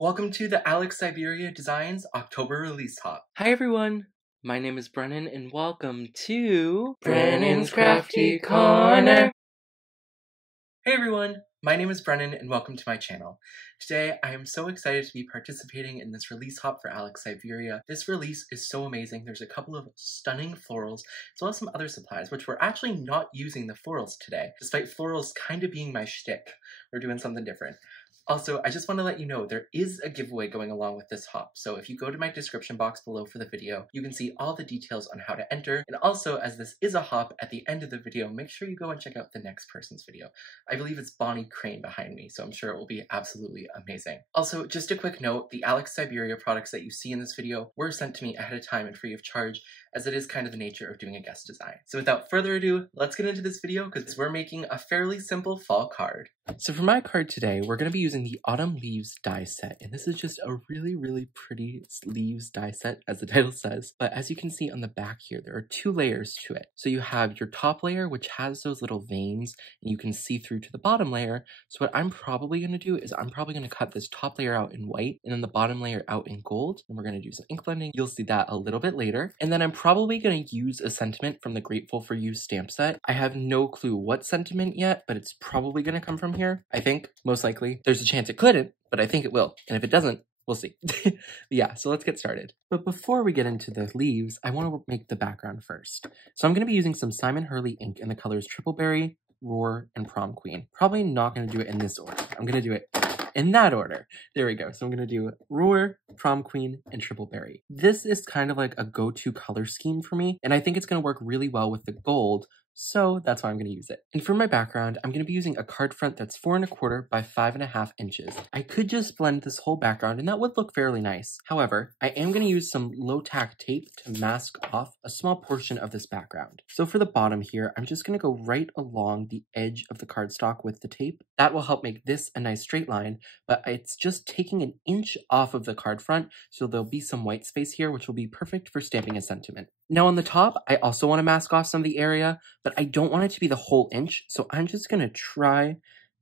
Welcome to the Alex Syberia Designs October release hop. Hi everyone, my name is Brennan and welcome to Brennan's Crafty Corner. Hey everyone, my name is Brennan and welcome to my channel. Today I am so excited to be participating in this release hop for Alex Syberia. This release is so amazing. There's a couple of stunning florals as well as some other supplies, which we're actually not using the florals today, despite florals kind of being my shtick. We're doing something different. Also, I just want to let you know there is a giveaway going along with this hop, so if you go to my description box below for the video, you can see all the details on how to enter, and also, as this is a hop, at the end of the video, make sure you go and check out the next person's video. I believe it's Bonnie Crane behind me, so I'm sure it will be absolutely amazing. Also, just a quick note, the Alex Syberia products that you see in this video were sent to me ahead of time and free of charge, as it is kind of the nature of doing a guest design. So without further ado, let's get into this video, because we're making a fairly simple fall card. So for my card today, we're going to be using the Autumn Leaves die set, and this is just a really pretty leaves die set, as the title says. But as you can see on the back here, there are two layers to it. So you have your top layer, which has those little veins, and you can see through to the bottom layer. So what I'm probably going to do is I'm probably going to cut this top layer out in white, and then the bottom layer out in gold, and we're going to do some ink blending. You'll see that a little bit later. And then I'm probably going to use a sentiment from the Grateful for You stamp set. I have no clue what sentiment yet, but it's probably going to come from here, I think, most likely. There's a chance it couldn't, but I think it will. And if it doesn't, we'll see. Yeah, so let's get started. But before we get into the leaves, I want to make the background first. So I'm going to be using some Simon Hurley ink in the colors Triple Berry, Roar, and Prom Queen. Probably not going to do it in this order. I'm going to do it in that order. There we go. So I'm going to do Roar, Prom Queen, and Triple Berry. This is kind of like a go-to color scheme for me, and I think it's going to work really well with the gold, so that's why I'm going to use it. And for my background, I'm going to be using a card front that's 4 1/4 by 5.5 inches. I could just blend this whole background and that would look fairly nice. However, I am going to use some low tack tape to mask off a small portion of this background. So for the bottom here, I'm just going to go right along the edge of the cardstock with the tape. That will help make this a nice straight line, but it's just taking an inch off of the card front, so there'll be some white space here, which will be perfect for stamping a sentiment. Now on the top, I also want to mask off some of the area, but I don't want it to be the whole inch, so I'm just going to try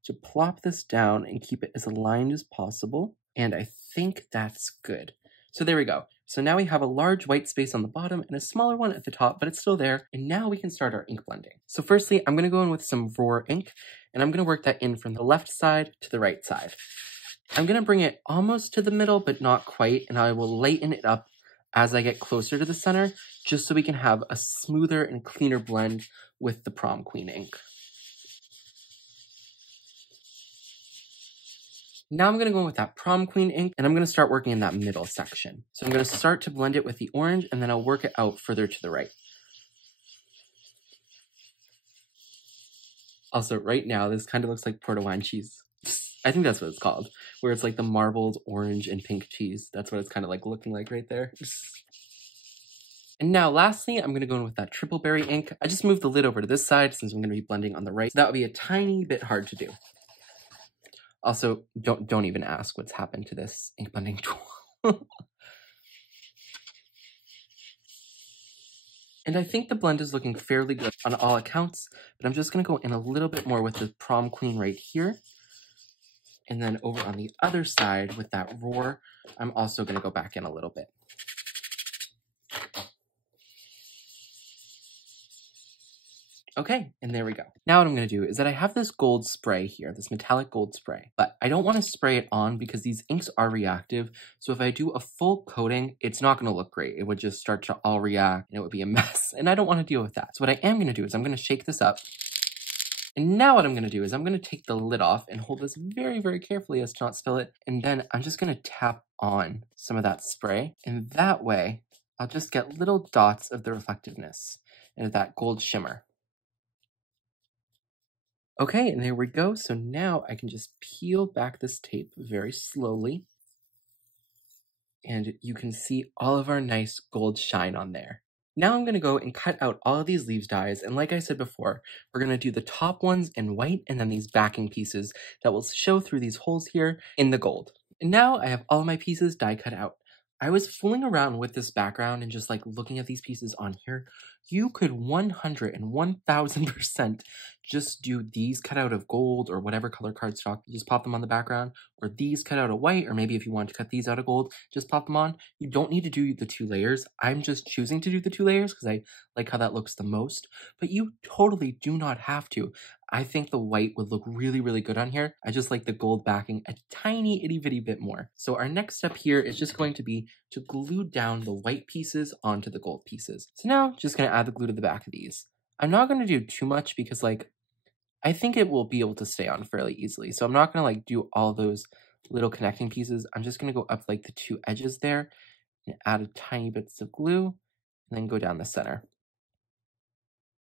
to plop this down and keep it as aligned as possible, and I think that's good. So there we go. So now we have a large white space on the bottom and a smaller one at the top, but it's still there, and now we can start our ink blending. So firstly, I'm going to go in with some Roar ink, and I'm going to work that in from the left side to the right side. I'm going to bring it almost to the middle, but not quite, and I will lighten it up as I get closer to the center, just so we can have a smoother and cleaner blend with the Prom Queen ink. Now I'm going to go in with that Prom Queen ink, and I'm going to start working in that middle section. So I'm going to start to blend it with the orange, and then I'll work it out further to the right. Also, right now, this kind of looks like Port wine cheese. I think that's what it's called, where it's like the marbled orange and pink cheese. That's what it's kind of like looking like right there. And now lastly, I'm going to go in with that Triple Berry ink. I just moved the lid over to this side since I'm going to be blending on the right. So that would be a tiny bit hard to do. Also, don't even ask what's happened to this ink blending tool. And I think the blend is looking fairly good on all accounts, but I'm just going to go in a little bit more with the Prom Queen right here. And then over on the other side with that Roar, I'm also going to go back in a little bit. Okay, and there we go. Now what I'm going to do is that I have this gold spray here, this metallic gold spray, but I don't want to spray it on because these inks are reactive. So if I do a full coating, it's not going to look great. It would just start to all react and it would be a mess, and I don't want to deal with that. So what I am going to do is I'm going to shake this up. And now what I'm going to do is I'm going to take the lid off and hold this very carefully as to not spill it. And then I'm just going to tap on some of that spray. And that way, I'll just get little dots of the reflectiveness and that gold shimmer. Okay, and there we go. So now I can just peel back this tape very slowly. And you can see all of our nice gold shine on there. Now I'm going to go and cut out all of these leaves dies, and like I said before, we're going to do the top ones in white and then these backing pieces that will show through these holes here in the gold. And now I have all of my pieces die cut out. I was fooling around with this background and just like looking at these pieces on here. You could 100 and 1000% just do these cut out of gold or whatever color cardstock. You just pop them on the background, or these cut out of white, or maybe if you want to cut these out of gold, just pop them on. You don't need to do the 2 layers. I'm just choosing to do the 2 layers because I like how that looks the most, but you totally do not have to. I think the white would look really, really good on here. I just like the gold backing a tiny itty bitty bit more. So our next step here is just going to be to glue down the white pieces onto the gold pieces. So now just gonna add the glue to the back of these. I'm not gonna do too much because like, I think it will be able to stay on fairly easily. So I'm not gonna like do all those little connecting pieces. I'm just gonna go up like the 2 edges there and add a tiny bits of glue and then go down the center.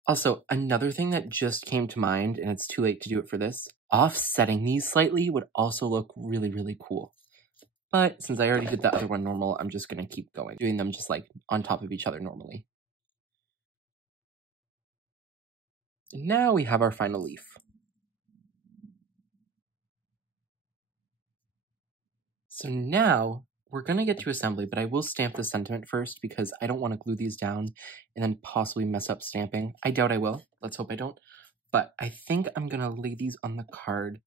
Also, another thing that just came to mind, and it's too late to do it for this, offsetting these slightly would also look really, really cool. But since I already did the other one normal, I'm just going to keep going, doing them just like on top of each other normally. And now we have our final leaf. So now we're going to get to assembly, but I will stamp the sentiment first because I don't want to glue these down and then possibly mess up stamping. I doubt I will. Let's hope I don't. But I think I'm going to lay these on the card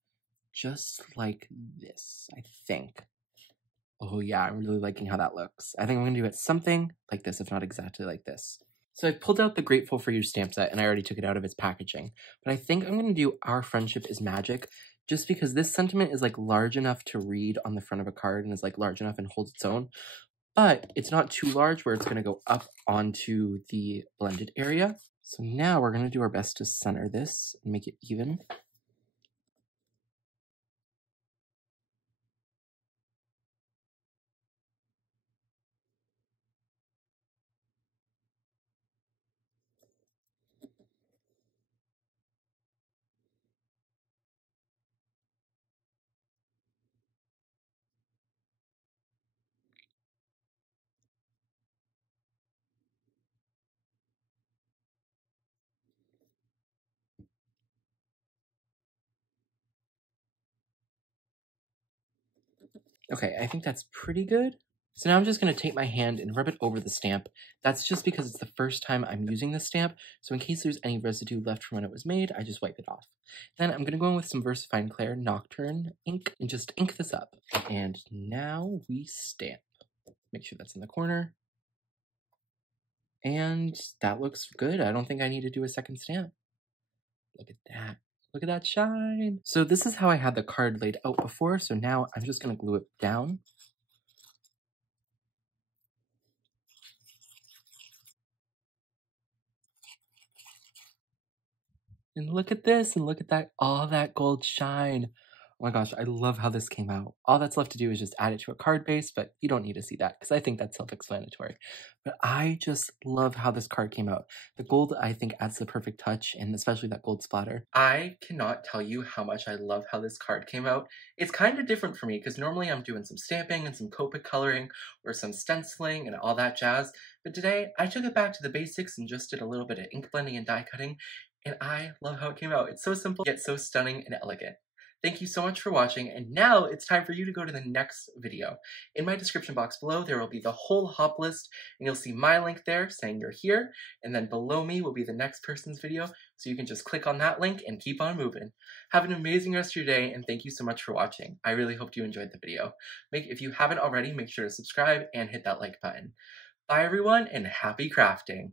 just like this, I think. Oh yeah, I'm really liking how that looks. I think I'm going to do it something like this, if not exactly like this. So I pulled out the Grateful for You stamp set and I already took it out of its packaging. But I think I'm going to do Our Friendship is Magic just because this sentiment is like large enough to read on the front of a card and is like large enough and holds its own. But it's not too large where it's going to go up onto the blended area. So now we're going to do our best to center this and make it even. Okay, I think that's pretty good. So now I'm just going to take my hand and rub it over the stamp. That's just because it's the first time I'm using this stamp, so in case there's any residue left from when it was made, I just wipe it off. Then I'm going to go in with some VersaFine Clair Nocturne ink and just ink this up. And now we stamp. Make sure that's in the corner. And that looks good. I don't think I need to do a second stamp. Look at that. Look at that shine. So this is how I had the card laid out before, so now I'm just going to glue it down. And look at this, and look at that, all that gold shine. Oh my gosh, I love how this came out. All that's left to do is just add it to a card base, but you don't need to see that because I think that's self-explanatory. But I just love how this card came out. The gold, I think, adds the perfect touch, and especially that gold splatter. I cannot tell you how much I love how this card came out. It's kind of different for me because normally I'm doing some stamping and some Copic coloring or some stenciling and all that jazz. But today, I took it back to the basics and just did a little bit of ink blending and die cutting. And I love how it came out. It's so simple, yet so stunning and elegant. Thank you so much for watching, and now it's time for you to go to the next video. In my description box below, there will be the whole hop list, and you'll see my link there saying you're here, and then below me will be the next person's video, so you can just click on that link and keep on moving. Have an amazing rest of your day, and thank you so much for watching. I really hope you enjoyed the video. If you haven't already, make sure to subscribe and hit that like button. Bye everyone, and happy crafting!